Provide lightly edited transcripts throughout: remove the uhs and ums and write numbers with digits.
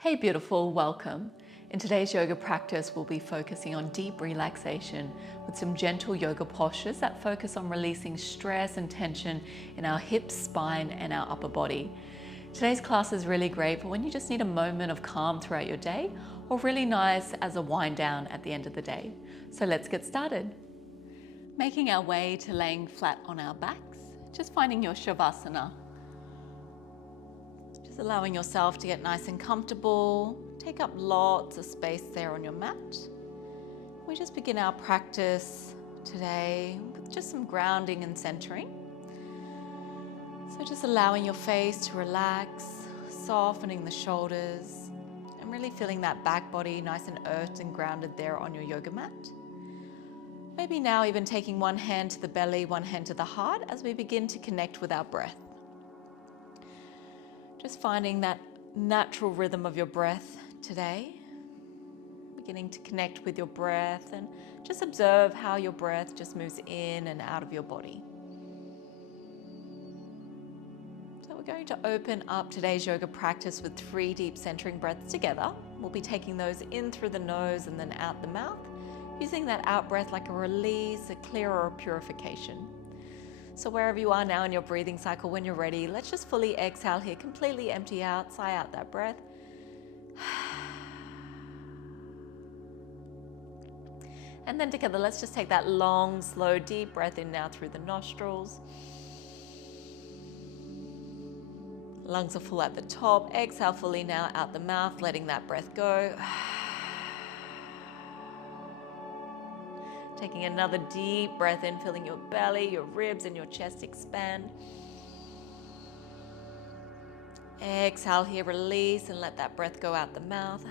Hey beautiful, welcome. In today's yoga practice, we'll be focusing on deep relaxation with some gentle yoga postures that focus on releasing stress and tension in our hips, spine, and our upper body. Today's class is really great for when you just need a moment of calm throughout your day, or really nice as a wind down at the end of the day. So let's get started. Making our way to laying flat on our backs, just finding your Savasana. Just allowing yourself to get nice and comfortable. Take up lots of space there on your mat. We just begin our practice today with just some grounding and centering. So just allowing your face to relax, softening the shoulders, and really feeling that back body nice and earthed and grounded there on your yoga mat. Maybe now even taking one hand to the belly, one hand to the heart as we begin to connect with our breath. Just finding that natural rhythm of your breath today. Beginning to connect with your breath and just observe how your breath just moves in and out of your body. So we're going to open up today's yoga practice with 3 deep centering breaths together. We'll be taking those in through the nose and then out the mouth, using that out breath like a release, a clear or a purification. So wherever you are now in your breathing cycle, when you're ready, let's just fully exhale here, completely empty out, sigh out that breath. And then together, let's just take that long, slow, deep breath in now through the nostrils. Lungs are full at the top. Exhale fully now out the mouth, letting that breath go. Taking another deep breath in, feeling your belly, your ribs, and your chest expand. Exhale here, release, and let that breath go out the mouth.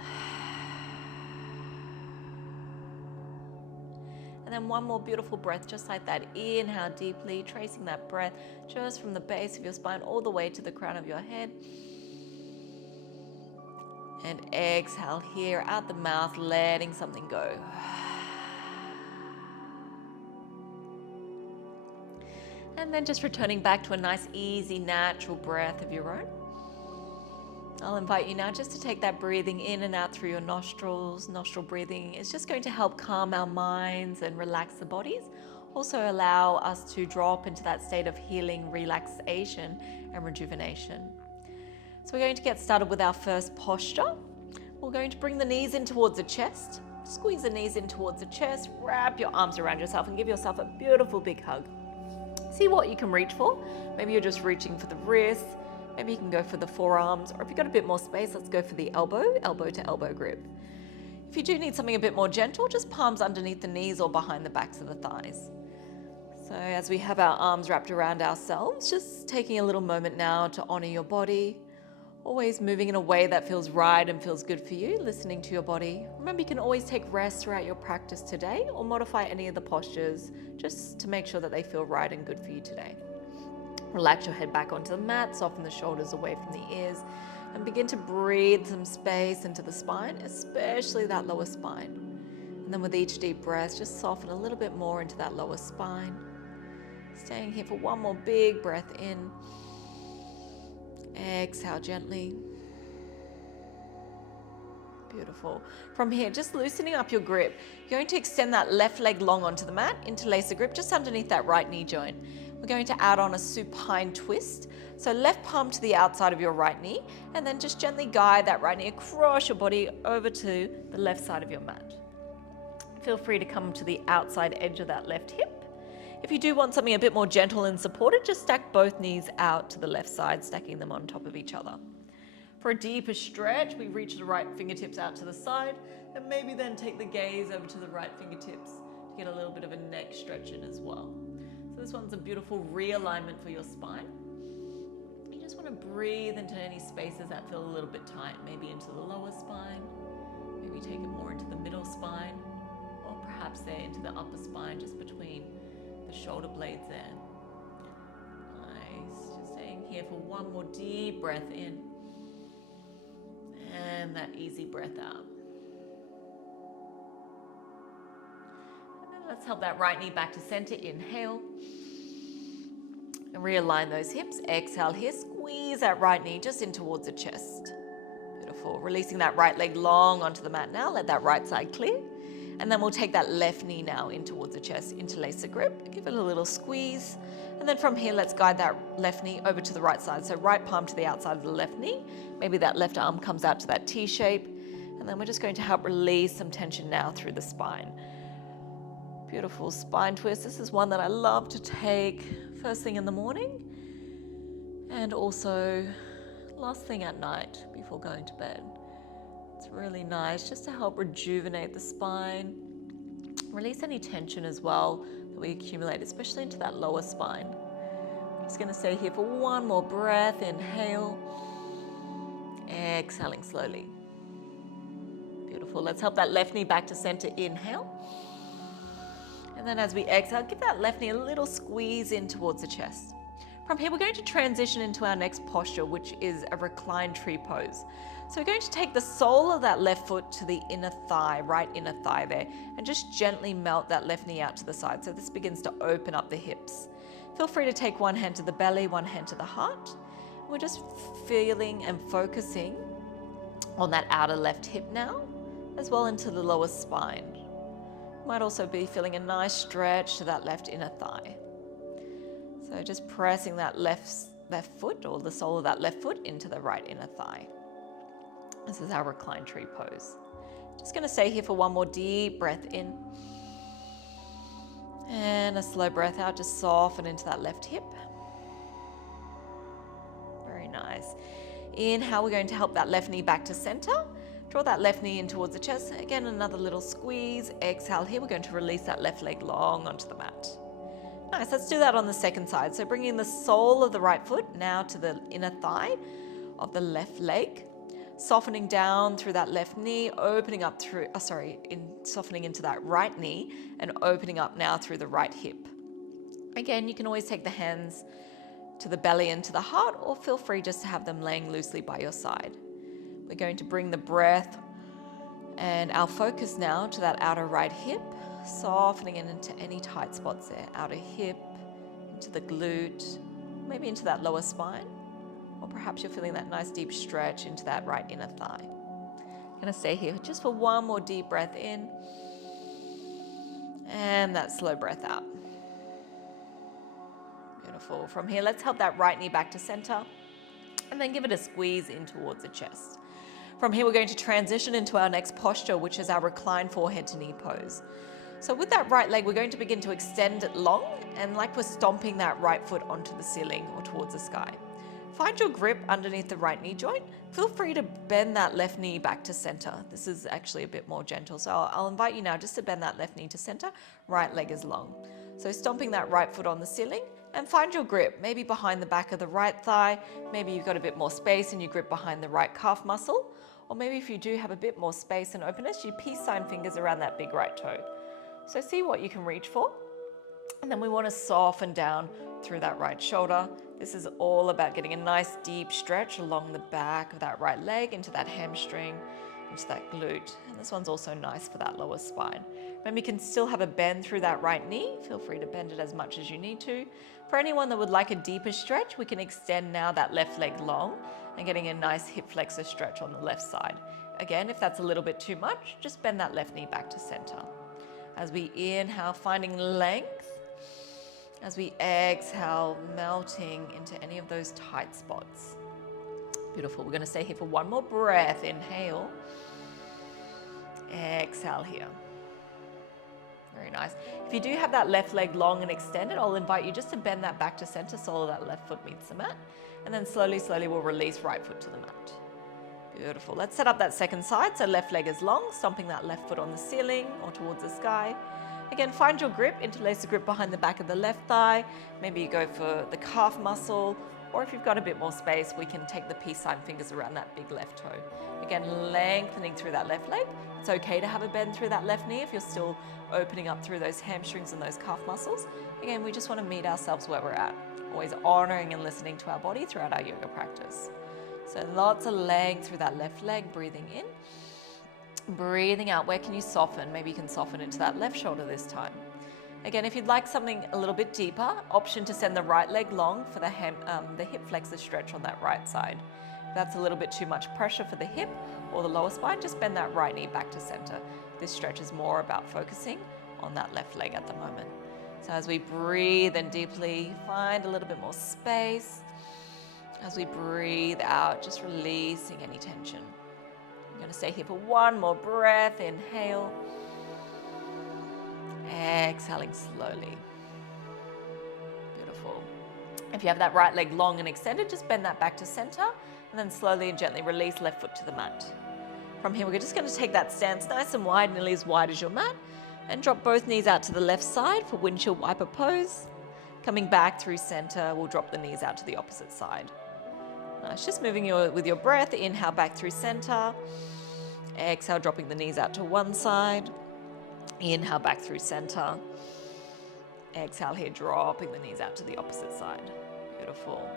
And then one more beautiful breath, just like that. Inhale deeply, tracing that breath just from the base of your spine all the way to the crown of your head. And exhale here, out the mouth, letting something go. And then just returning back to a nice, easy, natural breath of your own. I'll invite you now just to take that breathing in and out through your nostrils. Nostril breathing is just going to help calm our minds and relax the bodies. Also allow us to drop into that state of healing, relaxation, and rejuvenation. So we're going to get started with our first posture. We're going to bring the knees in towards the chest. Squeeze the knees in towards the chest. Wrap your arms around yourself and give yourself a beautiful big hug. See what you can reach for. Maybe you're just reaching for the wrists. Maybe you can go for the forearms, or if you've got a bit more space, let's go for the elbow to elbow grip. If you do need something a bit more gentle, just palms underneath the knees or behind the backs of the thighs. So as we have our arms wrapped around ourselves, just taking a little moment now to honor your body, always moving in a way that feels right and feels good for you, listening to your body. Remember, you can always take rest throughout your practice today or modify any of the postures just to make sure that they feel right and good for you today. Relax your head back onto the mat, soften the shoulders away from the ears, and begin to breathe some space into the spine, especially that lower spine. And then with each deep breath, just soften a little bit more into that lower spine. Staying here for one more big breath in. Exhale gently. Beautiful. From here, just loosening up your grip. You're going to extend that left leg long onto the mat, interlace the grip just underneath that right knee joint. We're going to add on a supine twist. So left palm to the outside of your right knee, and then just gently guide that right knee across your body over to the left side of your mat. Feel free to come to the outside edge of that left hip. If you do want something a bit more gentle and supported, just stack both knees out to the left side, stacking them on top of each other. For a deeper stretch, we reach the right fingertips out to the side, and maybe then take the gaze over to the right fingertips to get a little bit of a neck stretch in as well. So this one's a beautiful realignment for your spine. You just want to breathe into any spaces that feel a little bit tight, maybe into the lower spine, maybe take it more into the middle spine, or perhaps there into the upper spine, just between the shoulder blades there. Nice. Just staying here for one more deep breath in. And that easy breath out. And then let's help that right knee back to center. Inhale. And realign those hips. Exhale here. Squeeze that right knee just in towards the chest. Beautiful. Beautiful. Releasing that right leg long onto the mat now. Let that right side clear. And then we'll take that left knee now in towards the chest. Interlace the grip. Give it a little squeeze. And then from here, let's guide that left knee over to the right side. So right palm to the outside of the left knee. Maybe that left arm comes out to that T shape. And then we're just going to help release some tension now through the spine. Beautiful spine twist. This is one that I love to take first thing in the morning and also last thing at night before going to bed. It's really nice just to help rejuvenate the spine, release any tension as well that we accumulate, especially into that lower spine. I'm just going to stay here for one more breath. Inhale, exhaling slowly. Beautiful. Let's help that left knee back to center. Inhale. And then as we exhale, give that left knee a little squeeze in towards the chest. From here, we're going to transition into our next posture, which is a reclined tree pose. So we're going to take the sole of that left foot to the inner thigh, right inner thigh there, and just gently melt that left knee out to the side. So this begins to open up the hips. Feel free to take one hand to the belly, one hand to the heart. We're just feeling and focusing on that outer left hip now, as well into the lower spine. You might also be feeling a nice stretch to that left inner thigh. So just pressing that left foot or the sole of that left foot into the right inner thigh. This is our reclined tree pose. Just going to stay here for one more deep breath in. And a slow breath out, just soften into that left hip. Very nice. Inhale, we're going to help that left knee back to center. Draw that left knee in towards the chest. Again, another little squeeze. Exhale here, we're going to release that left leg long onto the mat. Nice, let's do that on the second side. So bringing the sole of the right foot now to the inner thigh of the left leg. Softening down through that left knee, opening up through, softening into that right knee and opening up now through the right hip. Again, you can always take the hands to the belly and to the heart, or feel free just to have them laying loosely by your side. We're going to bring the breath and our focus now to that outer right hip, softening it into any tight spots there. Outer hip, into the glute, maybe into that lower spine. Or perhaps you're feeling that nice deep stretch into that right inner thigh. I'm going to stay here just for one more deep breath in. And that slow breath out. Beautiful. From here, let's help that right knee back to center. And then give it a squeeze in towards the chest. From here, we're going to transition into our next posture, which is our reclined forehead to knee pose. So with that right leg, we're going to begin to extend it long and like we're stomping that right foot onto the ceiling or towards the sky. Find your grip underneath the right knee joint. Feel free to bend that left knee back to center. This is actually a bit more gentle. So I'll invite you now just to bend that left knee to center. Right leg is long. So stomping that right foot on the ceiling and find your grip, maybe behind the back of the right thigh. Maybe you've got a bit more space and you grip behind the right calf muscle. Or maybe if you do have a bit more space and openness, you peace sign fingers around that big right toe. So see what you can reach for. And then we want to soften down through that right shoulder. This is all about getting a nice deep stretch along the back of that right leg into that hamstring, into that glute. And this one's also nice for that lower spine. Remember, you can still have a bend through that right knee. Feel free to bend it as much as you need to. For anyone that would like a deeper stretch, we can extend now that left leg long and getting a nice hip flexor stretch on the left side. Again, if that's a little bit too much, just bend that left knee back to center. As we inhale, finding length. As we exhale, melting into any of those tight spots. Beautiful. We're going to stay here for one more breath. Inhale. Exhale here. Very nice. If you do have that left leg long and extended, I'll invite you just to bend that back to center, sole of that left foot meets the mat. And then slowly, we'll release right foot to the mat. Beautiful. Let's set up that second side. So left leg is long, stomping that left foot on the ceiling or towards the sky. Again, find your grip, interlace the grip behind the back of the left thigh. Maybe you go for the calf muscle, or if you've got a bit more space, we can take the peace sign fingers around that big left toe. Again, lengthening through that left leg. It's okay to have a bend through that left knee if you're still opening up through those hamstrings and those calf muscles. Again, we just want to meet ourselves where we're at. Always honoring and listening to our body throughout our yoga practice. So lots of length through that left leg, breathing in. Breathing out, where can you soften? Maybe you can soften into that left shoulder this time. Again, if you'd like something a little bit deeper, option to send the right leg long for the hip flexor stretch on that right side. If that's a little bit too much pressure for the hip or the lower spine, just bend that right knee back to center. This stretch is more about focusing on that left leg at the moment. So as we breathe in deeply, find a little bit more space. As we breathe out, just releasing any tension. I'm going to stay here for one more breath. Inhale. Exhaling slowly. Beautiful. If you have that right leg long and extended, just bend that back to center and then slowly and gently release left foot to the mat. From here, we're just going to take that stance nice and wide, nearly as wide as your mat, and drop both knees out to the left side for windshield wiper pose. Coming back through center, we'll drop the knees out to the opposite side. Nice, just moving with your breath. Inhale back through center. Exhale, dropping the knees out to one side. Inhale back through center. Exhale here, dropping the knees out to the opposite side. Beautiful.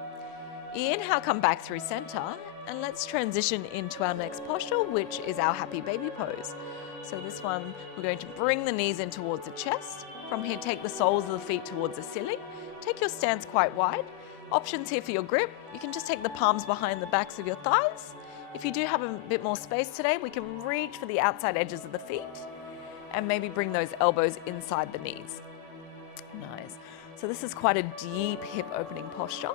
Inhale, come back through center, and let's transition into our next posture, which is our happy baby pose. So this one, we're going to bring the knees in towards the chest. From here, take the soles of the feet towards the ceiling. Take your stance quite wide. Options here for your grip. You can just take the palms behind the backs of your thighs. If you do have a bit more space today, we can reach for the outside edges of the feet and maybe bring those elbows inside the knees. Nice. So this is quite a deep hip opening posture.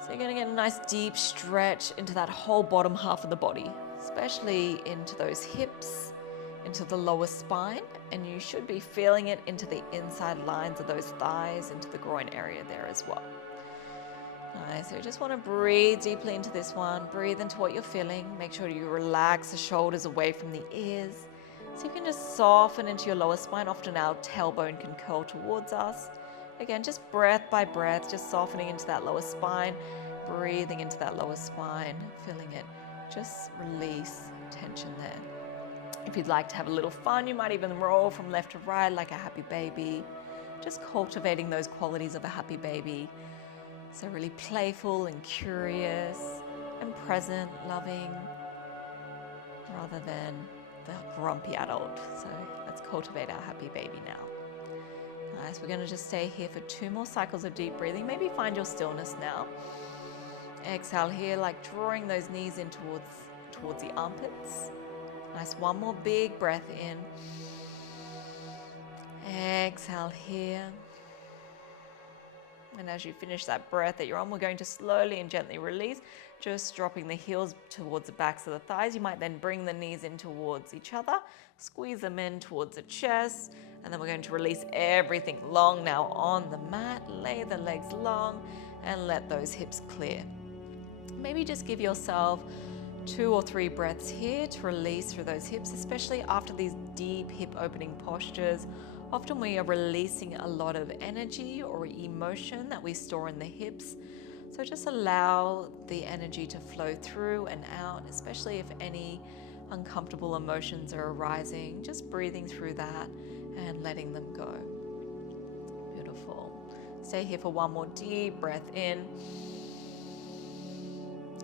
So you're going to get a nice deep stretch into that whole bottom half of the body, especially into those hips, into the lower spine, and you should be feeling it into the inside lines of those thighs, into the groin area there as well. Nice. So you just want to breathe deeply into this one. Breathe into what you're feeling. Make sure you relax the shoulders away from the ears. So you can just soften into your lower spine. Often our tailbone can curl towards us. Again, just breath by breath, just softening into that lower spine, breathing into that lower spine, feeling it. Just release tension there. If you'd like to have a little fun, you might even roll from left to right like a happy baby. Just cultivating those qualities of a happy baby. So really playful and curious and present, loving, rather than the grumpy adult. So let's cultivate our happy baby now. Nice, we're going to just stay here for 2 more cycles of deep breathing. Maybe find your stillness now. Exhale here, like drawing those knees in towards the armpits. Nice, 1 more big breath in. Exhale here. And as you finish that breath that you're on, we're going to slowly and gently release, just dropping the heels towards the backs of the thighs. You might then bring the knees in towards each other, squeeze them in towards the chest, and then we're going to release everything long now on the mat. Lay the legs long and let those hips clear. Maybe just give yourself 2 or 3 breaths here to release through those hips, especially after these deep hip opening postures. Often we are releasing a lot of energy or emotion that we store in the hips. So just allow the energy to flow through and out, especially if any uncomfortable emotions are arising. Just breathing through that and letting them go. Beautiful. Stay here for 1 more deep breath in.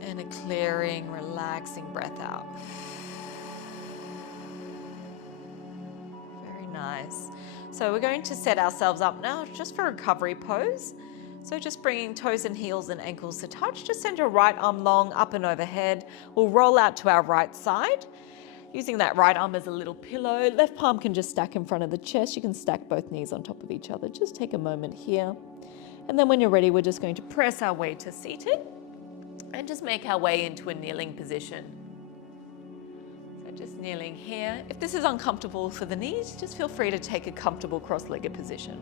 And a clearing, relaxing breath out. Very nice. So we're going to set ourselves up now just for recovery pose. So just bringing toes and heels and ankles to touch. Just send your right arm long up and overhead. We'll roll out to our right side. Using that right arm as a little pillow. Left palm can just stack in front of the chest. You can stack both knees on top of each other. Just take a moment here. And then when you're ready, we're just going to press our way to seated and just make our way into a kneeling position. So just kneeling here. If this is uncomfortable for the knees, just feel free to take a comfortable cross-legged position.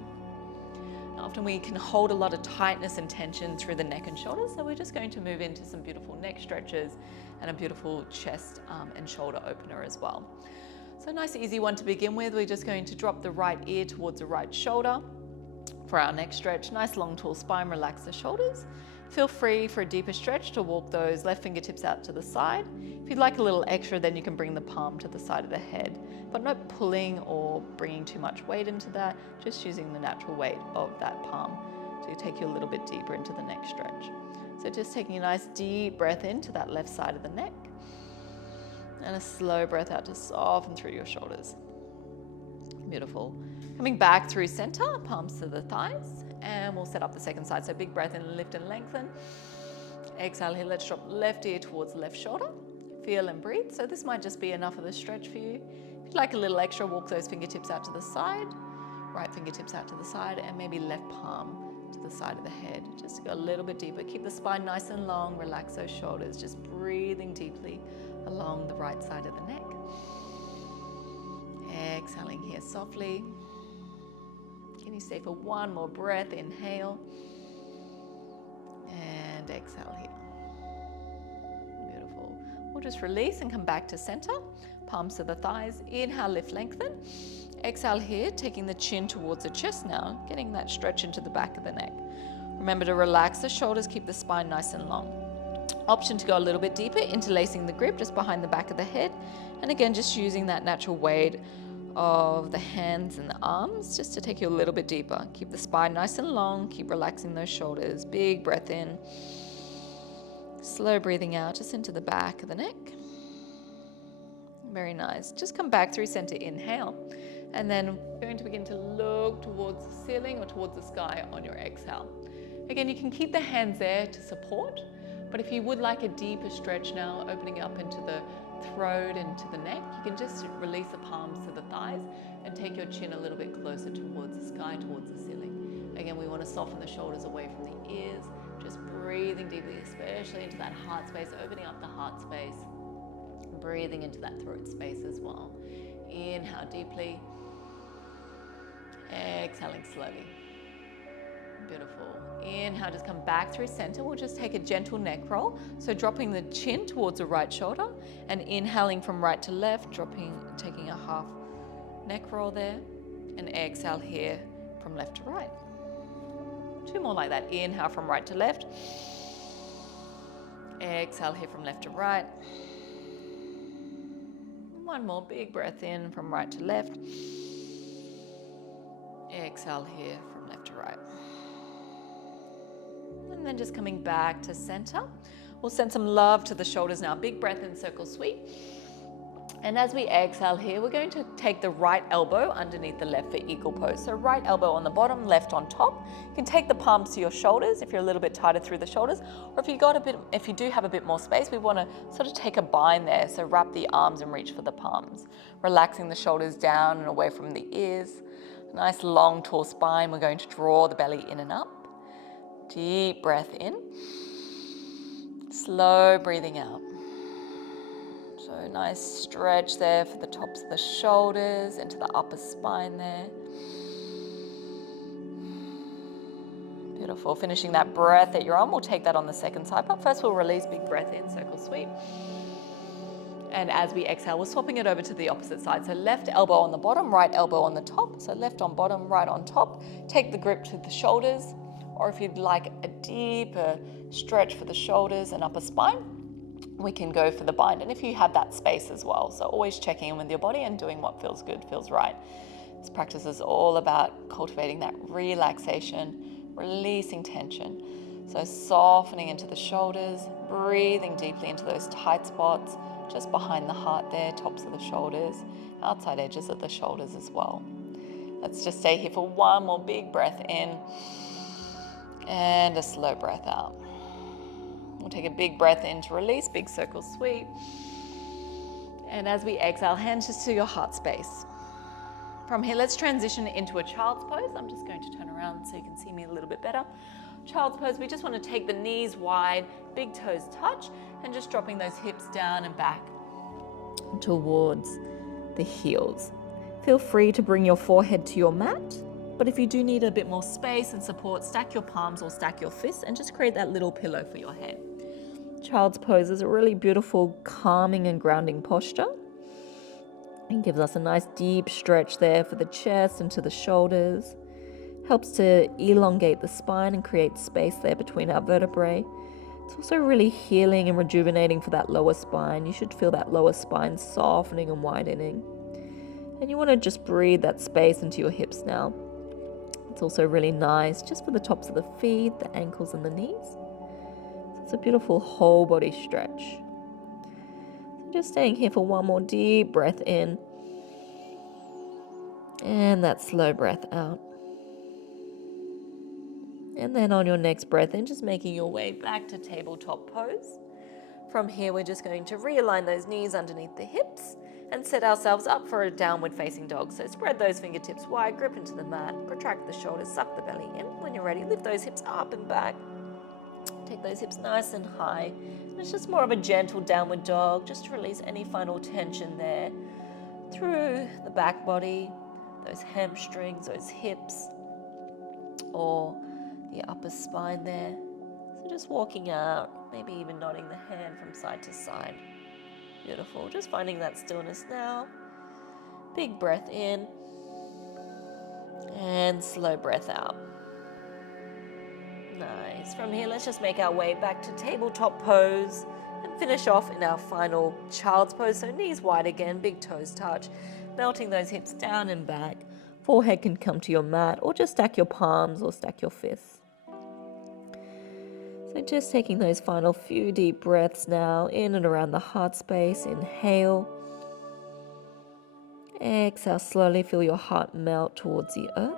Often we can hold a lot of tightness and tension through the neck and shoulders, so we're just going to move into some beautiful neck stretches and a beautiful chest and shoulder opener as well. So a nice easy one to begin with. We're just going to drop the right ear towards the right shoulder for our neck stretch. Nice long tall spine, relax the shoulders. Feel free for a deeper stretch to walk those left fingertips out to the side. If you'd like a little extra, then you can bring the palm to the side of the head, but not pulling or bringing too much weight into that, just using the natural weight of that palm to take you a little bit deeper into the neck stretch. So just taking a nice deep breath into that left side of the neck and a slow breath out to soften through your shoulders. Beautiful. Coming back through center, palms to the thighs, and we'll set up the second side. So big breath in, lift and lengthen. Exhale here, let's drop left ear towards left shoulder. Feel and breathe. So this might just be enough of a stretch for you. If you'd like a little extra, walk those fingertips out to the side, right fingertips out to the side, and maybe left palm to the side of the head. Just to go a little bit deeper. Keep the spine nice and long, relax those shoulders, just breathing deeply along the right side of the neck. Exhaling here softly. Can you stay for one more breath? Inhale and exhale here. Beautiful. We'll just release and come back to center. Palms to the thighs. Inhale, lift, lengthen. Exhale here, taking the chin towards the chest now, getting that stretch into the back of the neck. Remember to relax the shoulders, keep the spine nice and long. Option to go a little bit deeper, interlacing the grip just behind the back of the head. And again, just using that natural weight of the hands and the arms just to take you a little bit deeper. Keep the spine nice and long, keep relaxing those shoulders. Big breath in. Slow breathing out just into the back of the neck. Very nice. Just come back through center, inhale. And then we're going to begin to look towards the ceiling or towards the sky on your exhale. Again, you can keep the hands there to support, but if you would like a deeper stretch now, opening up into the throat and to the neck, you can just release the palms to the thighs and take your chin a little bit closer towards the sky, towards the ceiling. Again, we want to soften the shoulders away from the ears, just breathing deeply, especially into that heart space, opening up the heart space, breathing into that throat space as well. Inhale deeply, exhaling slowly. Beautiful. Inhale, just come back through center. We'll just take a gentle neck roll. So dropping the chin towards the right shoulder and inhaling from right to left, taking a half neck roll there, and exhale here from left to right. Two more like that. Inhale from right to left. Exhale here from left to right. One more big breath in from right to left. Exhale here from left to right. And then just coming back to center. We'll send some love to the shoulders now. Big breath in, circle sweep. And as we exhale here, we're going to take the right elbow underneath the left for eagle pose. So right elbow on the bottom, left on top. You can take the palms to your shoulders if you're a little bit tighter through the shoulders, or if you do have a bit more space, we want to sort of take a bind there. So wrap the arms and reach for the palms, relaxing the shoulders down and away from the ears. Nice long tall spine. We're going to draw the belly in and up. Deep breath in. Slow breathing out. So nice stretch there for the tops of the shoulders, into the upper spine there. Beautiful. Finishing that breath that you're on, we'll take that on the second side. But first we'll release, big breath in, circle sweep. And as we exhale, we're swapping it over to the opposite side. So left elbow on the bottom, right elbow on the top. So left on bottom, right on top. Take the grip to the shoulders. Or if you'd like a deeper stretch for the shoulders and upper spine, we can go for the bind. And if you have that space as well. So always checking in with your body and doing what feels good, feels right. This practice is all about cultivating that relaxation, releasing tension. So softening into the shoulders, breathing deeply into those tight spots, just behind the heart there, tops of the shoulders, outside edges of the shoulders as well. Let's just stay here for one more big breath in and a slow breath out. We'll take a big breath in to release, big circle sweep. And as we exhale, hands just to your heart space. From here, let's transition into a child's pose. I'm just going to turn around so you can see me a little bit better. Child's pose, we just want to take the knees wide, big toes touch, and just dropping those hips down and back towards the heels. Feel free to bring your forehead to your mat, but if you do need a bit more space and support, stack your palms or stack your fists and just create that little pillow for your head. Child's pose is a really beautiful, calming and grounding posture. It gives us a nice deep stretch there for the chest and to the shoulders. Helps to elongate the spine and create space there between our vertebrae. It's also really healing and rejuvenating for that lower spine. You should feel that lower spine softening and widening. And you want to just breathe that space into your hips now. It's also really nice just for the tops of the feet, the ankles and the knees. So it's a beautiful whole body stretch. So just staying here for one more deep breath in. And that slow breath out. And then on your next breath in, just making your way back to tabletop pose. From here, we're just going to realign those knees underneath the hips and set ourselves up for a downward facing dog. So spread those fingertips wide, grip into the mat, protract the shoulders, suck the belly in. When you're ready, lift those hips up and back. Take those hips nice and high. And it's just more of a gentle downward dog, just to release any final tension there through the back body, those hamstrings, those hips, or the upper spine there. So just walking out, maybe even nodding the hand from side to side. Beautiful. Just finding that stillness now. Big breath in and slow breath out. Nice. From here, let's just make our way back to tabletop pose and finish off in our final child's pose. So knees wide again, big toes touch, melting those hips down and back. Forehead can come to your mat, or just stack your palms or stack your fists. So just taking those final few deep breaths now in and around the heart space. Inhale. Exhale, slowly feel your heart melt towards the earth.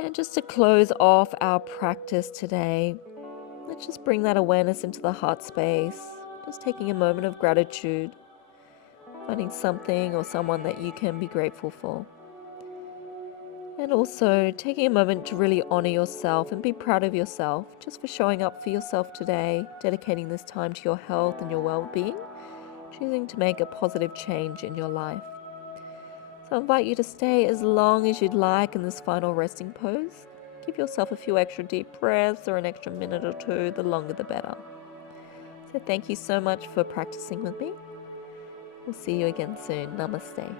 And just to close off our practice today, let's just bring that awareness into the heart space. Just taking a moment of gratitude, finding something or someone that you can be grateful for. And also taking a moment to really honor yourself and be proud of yourself just for showing up for yourself today, dedicating this time to your health and your well-being, choosing to make a positive change in your life. So I invite you to stay as long as you'd like in this final resting pose. Give yourself a few extra deep breaths or an extra minute or two, the longer the better. So thank you so much for practicing with me. We'll see you again soon. Namaste.